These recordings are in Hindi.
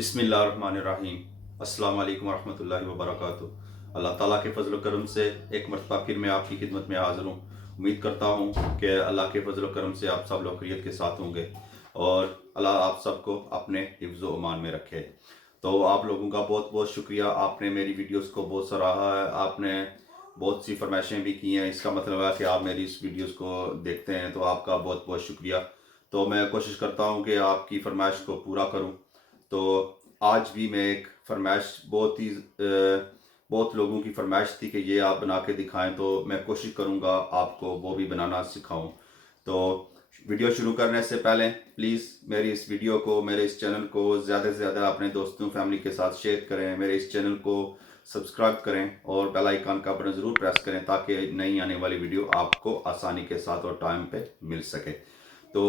बिस्मिल्लाहिर्रहमानिर्रहीम। अस्सलाम वालेकुम रहमतुल्लाहि व बरकातुहू। अल्लाह ताला के फजल करम से एक मरतबा फिर मैं आपकी खिदमत में हाज़िर हूँ। उम्मीद करता हूँ कि अल्लाह के फजल करम से आप सब लोग खैरियत के साथ होंगे और अल्लाह आप सबको अपने हिफ्ज़ व अमान में रखे। तो आप लोगों का बहुत बहुत शुक्रिया, आपने मेरी वीडियोस को बहुत सराहा है, आपने बहुत सी फरमाइशें भी की हैं। इसका मतलब है कि आप मेरी इस वीडियोस को देखते हैं, तो आपका बहुत बहुत शुक्रिया। तो मैं कोशिश करता हूँ कि आपकी फरमाइश को पूरा करूँ। तो आज भी मैं एक फरमाइश बहुत लोगों की फरमाइश थी कि ये आप बना के दिखाएं, तो मैं कोशिश करूँगा आपको वो भी बनाना सिखाऊं। तो वीडियो शुरू करने से पहले प्लीज़ मेरी इस वीडियो को, मेरे इस चैनल को ज़्यादा से ज़्यादा अपने दोस्तों फैमिली के साथ शेयर करें, मेरे इस चैनल को सब्सक्राइब करें और बेल आइकन का बटन ज़रूर प्रेस करें ताकि नई आने वाली वीडियो आपको आसानी के साथ और टाइम पे मिल सके। तो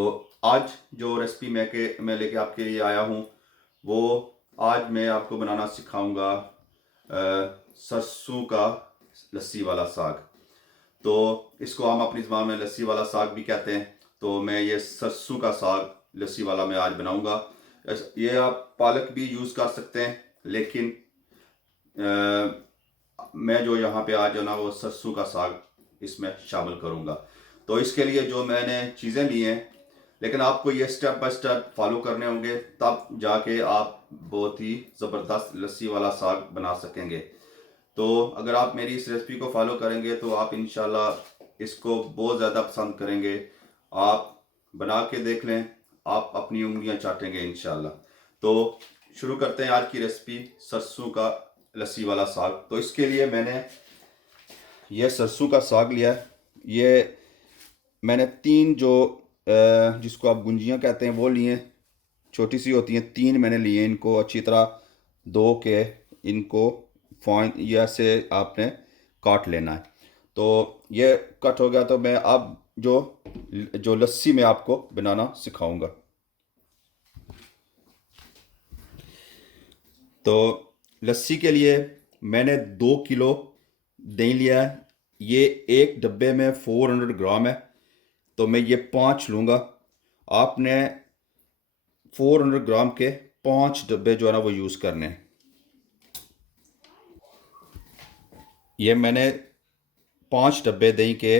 आज जो रेसिपी मैं लेके आपके लिए आया हूँ, वो आज मैं आपको बनाना सिखाऊंगा सरसों का लस्सी वाला साग। तो इसको हम अपनी ज़बान में लस्सी वाला साग भी कहते हैं। तो मैं ये सरसों का साग लस्सी वाला मैं आज बनाऊंगा। ये आप पालक भी यूज़ कर सकते हैं, लेकिन मैं जो यहाँ पे आज जो ना वो सरसों का साग इसमें शामिल करूँगा। तो इसके लिए जो मैंने चीज़ें ली हैं, लेकिन आपको ये स्टेप बाय स्टेप फॉलो करने होंगे, तब जाके आप बहुत ही ज़बरदस्त लस्सी वाला साग बना सकेंगे। तो अगर आप मेरी इस रेसिपी को फॉलो करेंगे तो आप इंशाल्लाह इसको बहुत ज़्यादा पसंद करेंगे। आप बना के देख लें, आप अपनी उंगलियां चाटेंगे इंशाल्लाह। तो शुरू करते हैं आज की रेसिपी, सरसों का लस्सी वाला साग। तो इसके लिए मैंने ये सरसों का साग लिया है। ये मैंने तीन जो जिसको आप गुंजियाँ कहते हैं वो लिए, छोटी सी होती हैं, तीन मैंने लिए। इनको अच्छी तरह धो के इनको फाइन ये ऐसे आपने काट लेना है। तो ये कट हो गया, तो मैं अब जो जो लस्सी मैं आपको बनाना सिखाऊंगा। तो लस्सी के लिए मैंने 2 किलो दही लिया है। ये एक डब्बे में 400 ग्राम है, तो मैं ये 5 लूँगा। आपने 400 ग्राम के 5 डब्बे जो है ना वो यूज़ करने हैं। ये मैंने 5 डब्बे दही के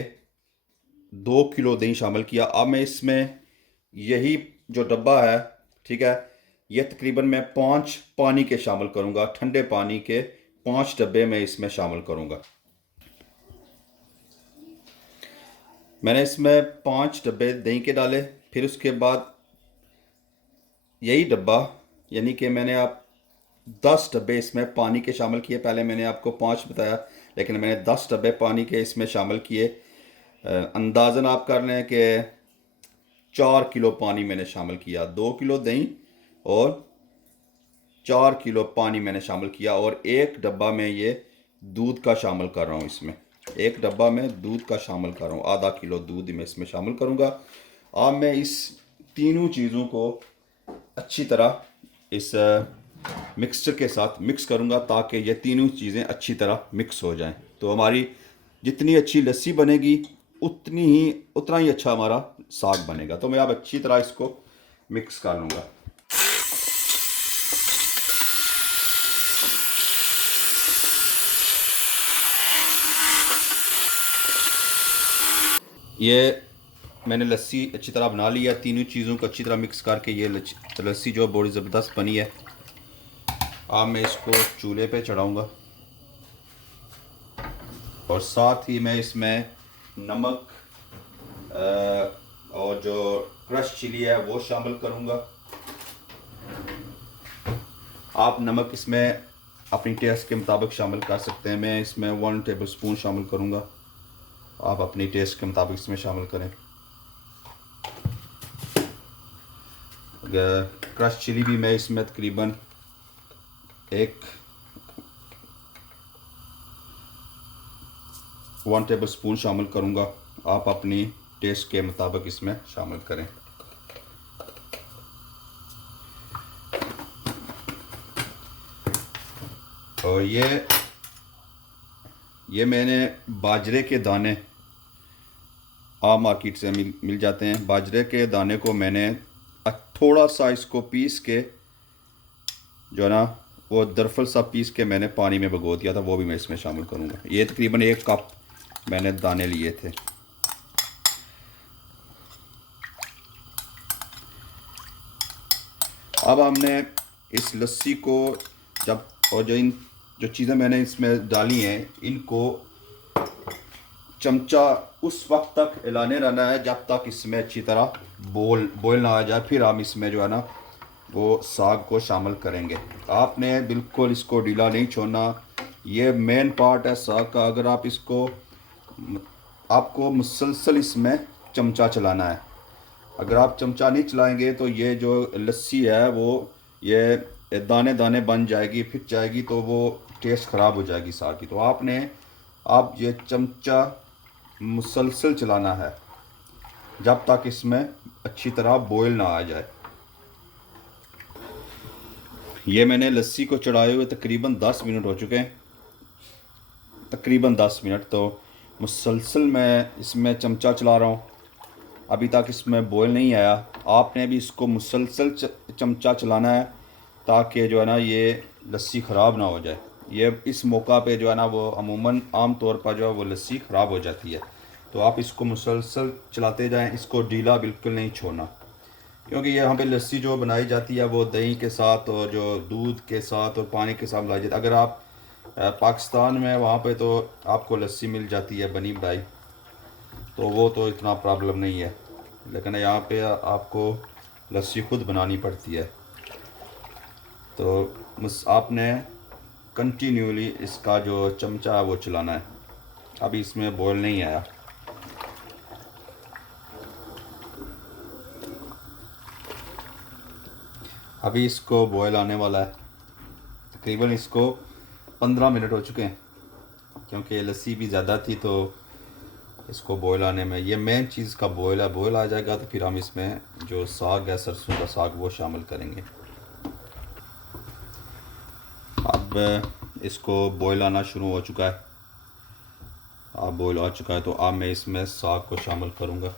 2 किलो दही शामिल किया। अब मैं इसमें यही जो डब्बा है, ठीक है, ये तकरीबन मैं 5 पानी के शामिल करूँगा, ठंडे पानी के 5 डब्बे मैं इसमें शामिल करूँगा। मैंने इसमें 5 डब्बे दही के डाले। फिर उसके बाद यही डब्बा, यानी कि मैंने आप 10 डब्बे इसमें पानी के शामिल किए। पहले मैंने आपको 5 बताया, लेकिन मैंने 10 डब्बे पानी के इसमें शामिल किए। अंदाज़न आप कर लें कि 4 किलो पानी मैंने शामिल किया। 2 किलो दही और 4 किलो पानी मैंने शामिल किया। और एक डब्बा में ये दूध का शामिल कर रहा हूँ। इसमें एक डब्बा में दूध का शामिल कर रहा हूँ, आधा किलो दूध मैं इसमें शामिल करूँगा। अब मैं इस तीनों चीज़ों को अच्छी तरह इस मिक्सचर के साथ मिक्स करूँगा ताकि ये तीनों चीज़ें अच्छी तरह मिक्स हो जाएं। तो हमारी जितनी अच्छी लस्सी बनेगी उतना ही अच्छा हमारा साग बनेगा। तो मैं अब अच्छी तरह इसको मिक्स कर लूँगा। ये मैंने लस्सी अच्छी तरह बना ली है। तीनों चीज़ों को अच्छी तरह मिक्स करके ये लस्सी जो बड़ी ज़बरदस्त बनी है। अब मैं इसको चूल्हे पे चढ़ाऊँगा और साथ ही मैं इसमें नमक और जो क्रश चिली है वो शामिल करूँगा। आप नमक इसमें अपनी टेस्ट के मुताबिक शामिल कर सकते हैं। मैं इसमें 1 टेबल स्पून शामिल करूँगा, आप अपनी टेस्ट के मुताबिक इसमें शामिल करें। क्रश चिली भी मैं इसमें तकरीबन 1 टेबल स्पून शामिल करूँगा। आप अपनी टेस्ट के मुताबिक इसमें शामिल करें। और ये मैंने बाजरे के दाने आम मार्केट से मिल जाते हैं। बाजरे के दाने को मैंने थोड़ा सा इसको पीस के जो है ना वो दरफल सा पीस के मैंने पानी में भिगो दिया था, वो भी मैं इसमें शामिल करूँगा। ये तकरीबन 1 कप मैंने दाने लिए थे। अब हमने इस लस्सी को जब और जो चीज़ें मैंने इसमें डाली हैं इनको चमचा उस वक्त तक हिलाने रहना है जब तक इसमें अच्छी तरह बॉयल ना आ जाए। फिर हम इसमें जो है ना वो साग को शामिल करेंगे। आपने बिल्कुल इसको ढीला नहीं छोड़ना, ये मेन पार्ट है साग का। अगर आप इसको आपको मुसलसल इसमें चमचा चलाना है। अगर आप चमचा नहीं चलाएंगे तो ये जो लस्सी है वो ये दाने दाने बन जाएगी, फिर जाएगी, तो वो टेस्ट ख़राब हो जाएगी साग की। तो आप ये चमचा मुसलसल चलाना है जब तक इसमें अच्छी तरह बॉयल ना आ जाए। ये मैंने लस्सी को चढ़ाए हुए तकरीबन 10 मिनट हो चुके हैं, तकरीबन 10 मिनट। तो मुसलसल मैं इसमें चमचा चला रहा हूँ, अभी तक इसमें बॉयल नहीं आया। आपने भी इसको मुसलसल चमचा चलाना है ताकि जो है ना ये लस्सी ख़राब ना हो जाए। ये इस मौका पे जो है ना वो अमूमन आम तौर पर जो है वो लस्सी ख़राब हो जाती है। तो आप इसको मुसलसल चलाते जाएं, इसको ढीला बिल्कुल नहीं छोड़ना, क्योंकि यहाँ पे लस्सी जो बनाई जाती है वो दही के साथ और जो दूध के साथ और पानी के साथ बनाई जाती है। अगर आप पाकिस्तान में वहाँ पे तो आपको लस्सी मिल जाती है बनी बनाई, तो वो तो इतना प्रॉब्लम नहीं है। लेकिन यहाँ पे आपको लस्सी खुद बनानी पड़ती है। तो आपने कंटिन्यूली इसका जो चमचा है वो चलाना है। अभी इसमें बॉयल नहीं आया। अभी इसको बॉयल आने वाला है। तकरीबन इसको 15 मिनट हो चुके हैं, क्योंकि लस्सी भी ज़्यादा थी तो इसको बॉयल आने में ये मेन चीज़ का बॉयल है। बॉयल आ जाएगा तो फिर हम इसमें जो साग है सरसों का साग वो शामिल करेंगे। अब इसको बॉयल आना शुरू हो चुका है। अब बॉयल आ चुका है तो अब मैं इसमें साग को शामिल करूँगा।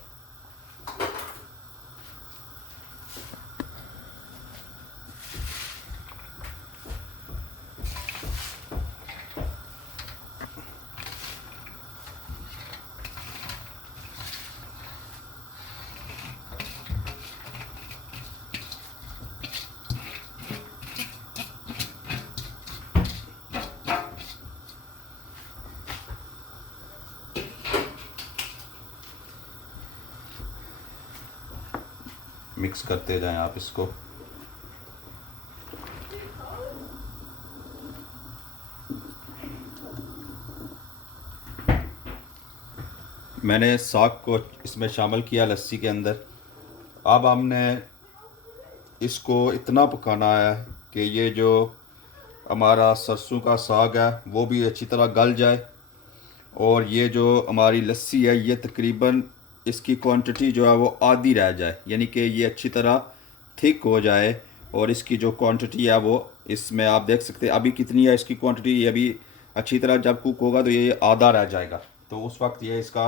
मिक्स करते जाएं आप इसको। मैंने साग को इसमें शामिल किया लस्सी के अंदर। अब हमने इसको इतना पकाना है कि ये जो हमारा सरसों का साग है वो भी अच्छी तरह गल जाए, और ये जो हमारी लस्सी है ये तकरीबन इसकी क्वांटिटी जो है वो आधी रह जाए, यानी कि ये अच्छी तरह थिक हो जाए। और इसकी जो क्वांटिटी है वो इसमें आप देख सकते हैं अभी कितनी है इसकी क्वांटिटी। ये अभी अच्छी तरह जब कुक होगा तो ये आधा रह जाएगा। तो उस वक्त ये इसका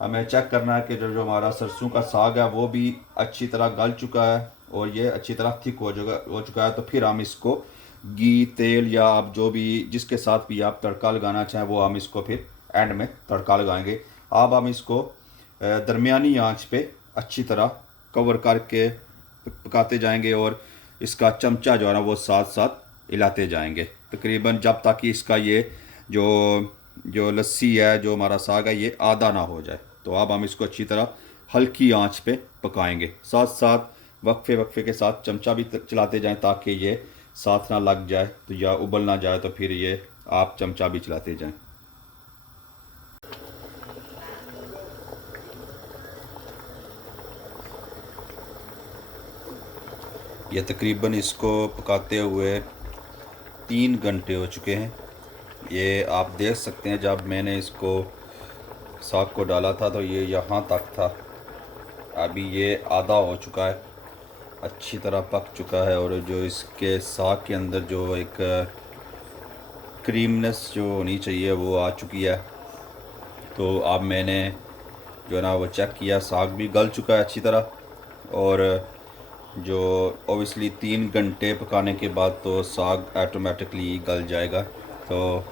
हमें चेक करना है कि जो हमारा सरसों का साग है वो भी अच्छी तरह गल चुका है और ये अच्छी तरह थिक हो चुका है। तो फिर हम इसको घी तेल या आप जो भी जिसके साथ भी आप तड़का लगाना चाहें वो हम इसको फिर एंड में तड़का लगाएंगे। अब हम इसको दरमियानी आंच पे अच्छी तरह कवर करके पकाते जाएंगे और इसका चमचा जो है ना वो साथ साथ हिलाते जाएंगे तकरीबन जब तक कि इसका ये जो लस्सी है जो हमारा साग है ये आधा ना हो जाए। तो अब हम इसको अच्छी तरह हल्की आंच पे पकाएंगे, साथ साथ वक्फे के साथ चमचा भी चलाते जाएं ताकि ये साथ ना लग जाए तो या उबल ना जाए, तो फिर ये आप चमचा भी चलाते जाएं। ये तकरीबन इसको पकाते हुए 3 घंटे हो चुके हैं। ये आप देख सकते हैं जब मैंने इसको साग को डाला था तो ये यहाँ तक था, अभी ये आधा हो चुका है, अच्छी तरह पक चुका है। और जो इसके साग के अंदर जो एक क्रीमनेस जो होनी चाहिए वो आ चुकी है। तो अब मैंने जो है ना वो चेक किया, साग भी गल चुका है अच्छी तरह और जो ओबियसली 3 घंटे पकाने के बाद तो साग ऑटोमेटिकली गल जाएगा। तो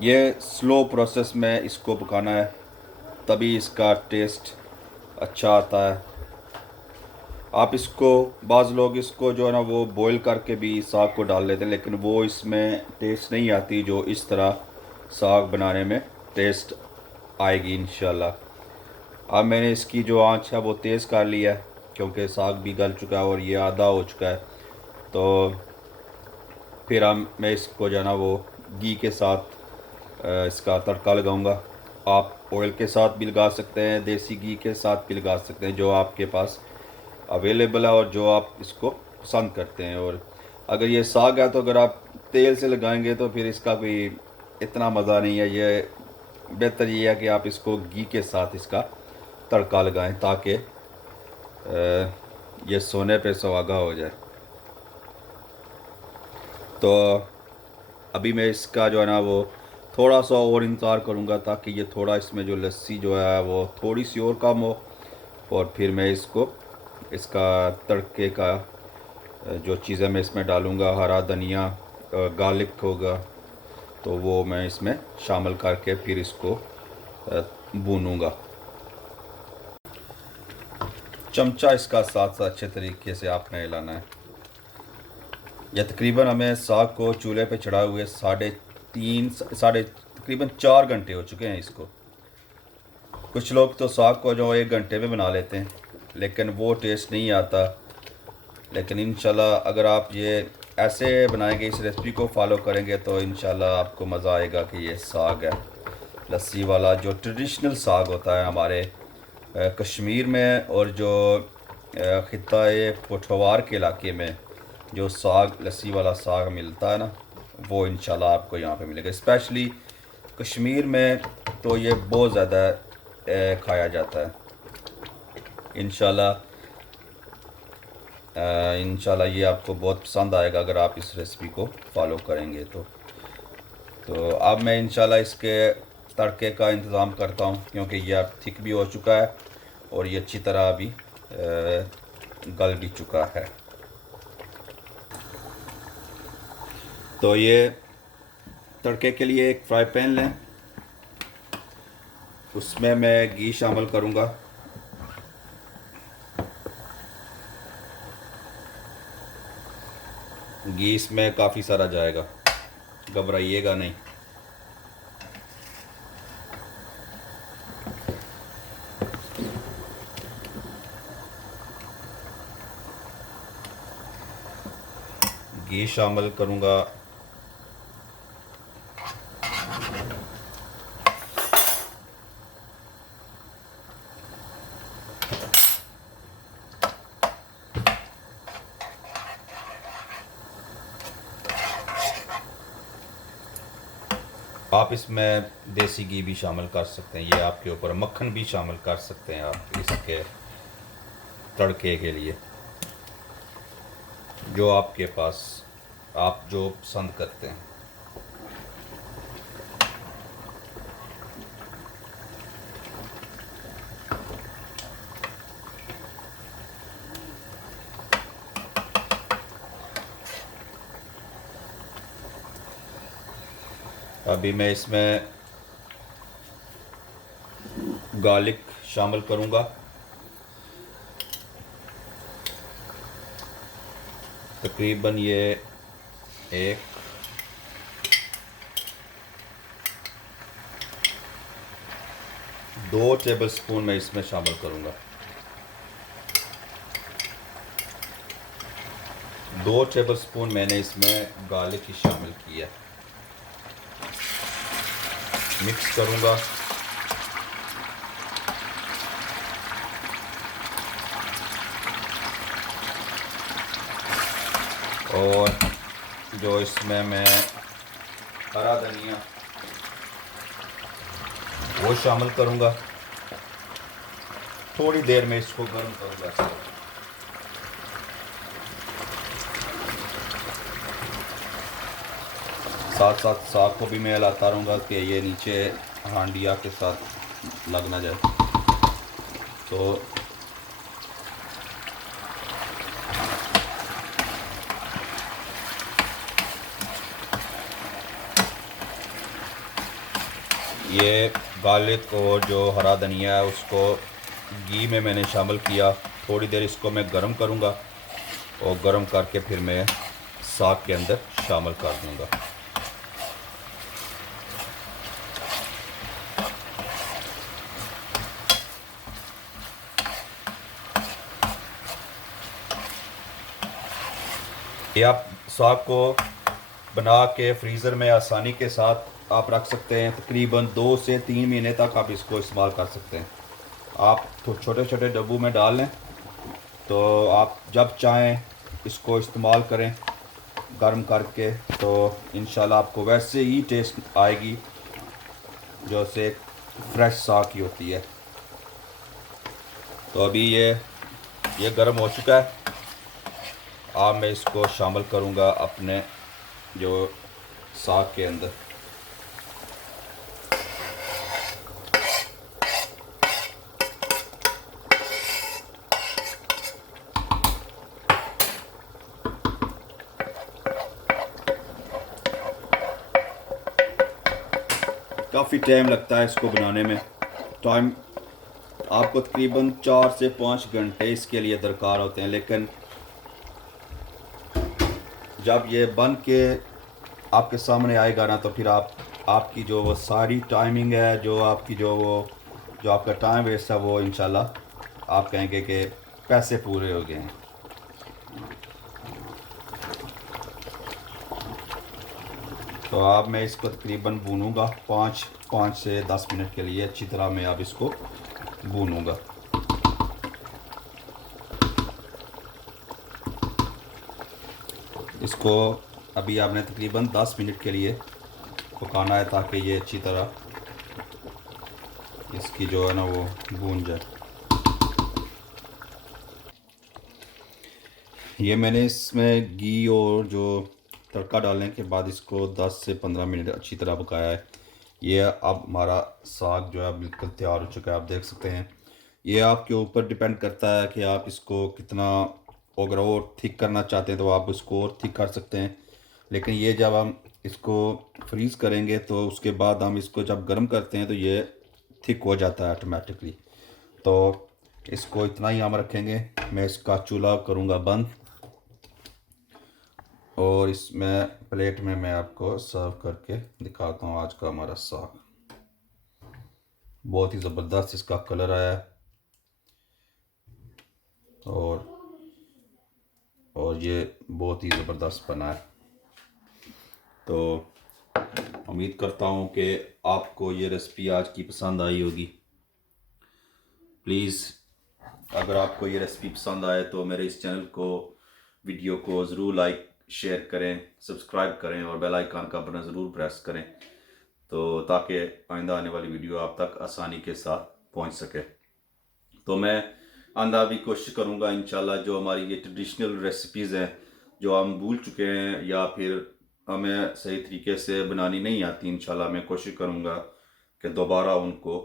ये स्लो प्रोसेस में इसको पकाना है, तभी इसका टेस्ट अच्छा आता है। आप इसको, बाज़ लोग इसको जो है ना वो बॉईल करके भी साग को डाल लेते हैं, लेकिन वो इसमें टेस्ट नहीं आती जो इस तरह साग बनाने में टेस्ट आएगी इंशाल्लाह। अब मैंने इसकी जो आंच है वो तेज़ कर लिया है, क्योंकि साग भी गल चुका है और ये आधा हो चुका है। तो फिर मैं इसको जो है ना वो घी के साथ इसका तड़का लगाऊंगा। आप ऑयल के साथ भी लगा सकते हैं, देसी घी के साथ भी लगा सकते हैं, जो आपके पास अवेलेबल है और जो आप इसको पसंद करते हैं। और अगर ये साग है तो अगर आप तेल से लगाएंगे तो फिर इसका कोई इतना मज़ा नहीं है। ये बेहतर ये है कि आप इसको घी के साथ इसका तड़का लगाएं, ताकि ये सोने पे सुहागा हो जाए। तो अभी मैं इसका जो है ना वो थोड़ा सा और इंतज़ार करूँगा, ताकि ये थोड़ा इसमें जो लस्सी जो है वो थोड़ी सी और कम हो, और फिर मैं इसको इसका तड़के का जो चीज़ें मैं इसमें डालूँगा, हरा धनिया, गार्लिक होगा, तो वो मैं इसमें शामिल करके फिर इसको भूनूँगा। चमचा इसका साथ साथ अच्छे तरीके से आपने हिलाना है। यह तकरीबन हमें साग को चूल्हे पे चढ़ाए हुए तकरीबन 4 घंटे हो चुके हैं इसको। कुछ लोग तो साग को जो 1 घंटे में बना लेते हैं, लेकिन वो टेस्ट नहीं आता। लेकिन इंशाल्लाह अगर आप ये ऐसे बनाएंगे, इस रेसिपी को फॉलो करेंगे, तो इंशाल्लाह आपको मज़ा आएगा कि ये साग है लस्सी वाला, जो ट्रेडिशनल साग होता है हमारे कश्मीर में, और जो खित्ता पुठवार के इलाके में जो साग लस्सी वाला साग मिलता है ना, वो इंशाल्लाह आपको यहाँ पे मिलेगा। स्पेशली कश्मीर में तो ये बहुत ज़्यादा खाया जाता है। इंशाल्लाह ये आपको बहुत पसंद आएगा अगर आप इस रेसिपी को फॉलो करेंगे तो अब मैं इंशाल्लाह इसके तड़के का इंतज़ाम करता हूँ, क्योंकि ये अब थिक भी हो चुका है और ये अच्छी तरह अभी गल भी चुका है। तो ये तड़के के लिए एक फ्राई पैन लें, उसमें मैं घी शामिल करूँगा। घी इसमें काफ़ी सारा जाएगा, घबराइएगा नहीं। घी शामिल करूँगा। आप इसमें देसी घी भी शामिल कर सकते हैं, ये आपके ऊपर, मक्खन भी शामिल कर सकते हैं आप इसके तड़के के लिए, जो आपके पास आप जो पसंद करते हैं। अभी मैं इसमें गार्लिक शामिल करूँगा। तकरीबन ये 2 टेबल स्पून मैं इसमें शामिल करूँगा। 2 टेबल स्पून मैंने इसमें गार्लिक ही शामिल किया। मिक्स करूँगा। और जो इसमें मैं हरा धनिया वो शामिल करूँगा। थोड़ी देर में इसको गर्म करूँगा। साथ साथ साग को भी मैं हिलाता रहूँगा कि ये नीचे हांडिया के साथ लग ना जाए। तो ये गार्लिक और जो हरा धनिया है उसको घी में मैंने शामिल किया। थोड़ी देर इसको मैं गरम करूँगा और गरम करके फिर मैं साग के अंदर शामिल कर दूँगा। ये आप साग को बना के फ्रीज़र में आसानी के साथ आप रख सकते हैं। तकरीबन 2 से 3 महीने तक आप इसको इस्तेमाल कर सकते हैं। आप तो छोटे छोटे डब्बों में डाल लें तो आप जब चाहें इसको इस्तेमाल करें गर्म करके, तो इंशाल्लाह आपको वैसे ही टेस्ट आएगी जो से फ्रेश साग की होती है। तो अभी ये गर्म हो चुका है। अब मैं इसको शामिल करूँगा अपने जो साग के अंदर। काफ़ी टाइम लगता है इसको बनाने में। टाइम आपको तकरीबन 4 से 5 घंटे इसके लिए दरकार होते हैं, लेकिन जब ये बन के आपके सामने आएगा ना तो फिर आपकी जो वो सारी टाइमिंग है, जो आपकी जो आपका टाइम वेस्ट है, वो इंशाल्लाह आप कहेंगे कि पैसे पूरे हो गए हैं। तो अब मैं इसको तकरीबन भूनूंगा 5 से 10 मिनट के लिए अच्छी तरह मैं अब इसको भूनूंगा। इसको अभी आपने तकरीबन 10 मिनट के लिए पकाना है ताकि ये अच्छी तरह इसकी जो है ना वो भून जाए। ये मैंने इसमें घी और जो तड़का डालने के बाद इसको 10 से 15 मिनट अच्छी तरह पकाया है। ये अब हमारा साग जो है बिल्कुल तैयार हो चुका है, आप देख सकते हैं। ये आपके ऊपर डिपेंड करता है कि आप इसको कितना, अगर और थिक करना चाहते हैं तो आप इसको और थिक कर सकते हैं। लेकिन ये जब हम इसको फ्रीज़ करेंगे तो उसके बाद हम इसको जब गर्म करते हैं तो ये थिक हो जाता है ऑटोमेटिकली। तो इसको इतना ही हम रखेंगे। मैं इसका चूल्हा करूँगा बंद और इसमें प्लेट में मैं आपको सर्व करके दिखाता हूँ आज का हमारा साग। बहुत ही ज़बरदस्त इसका कलर आया है और ये बहुत ही ज़बरदस्त बना है। तो उम्मीद करता हूँ कि आपको ये रेसिपी आज की पसंद आई होगी। प्लीज़ अगर आपको ये रेसिपी पसंद आए तो मेरे इस चैनल को, वीडियो को ज़रूर लाइक शेयर करें, सब्सक्राइब करें और बेल आइकन का बटन ज़रूर प्रेस करें, तो ताकि आइंदा आने वाली वीडियो आप तक आसानी के साथ पहुंच सके। तो मैं आइंदा भी कोशिश करूंगा इंशाल्लाह जो हमारी ये ट्रेडिशनल रेसिपीज़ हैं जो हम भूल चुके हैं या फिर हमें सही तरीके से बनानी नहीं आती, इंशाल्लाह मैं कोशिश करूंगा कि दोबारा उनको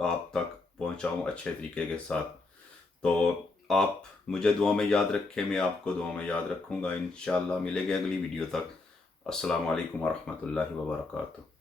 आप तक पहुंचाऊं अच्छे तरीके के साथ। तो आप मुझे दुआ में याद रखें, मैं आपको दुआ में याद रखूंगा। इंशाल्लाह मिलेंगे अगली वीडियो तक। अस्सलाम वालेकुम वरहमतुल्लाहि वबरकातुहू।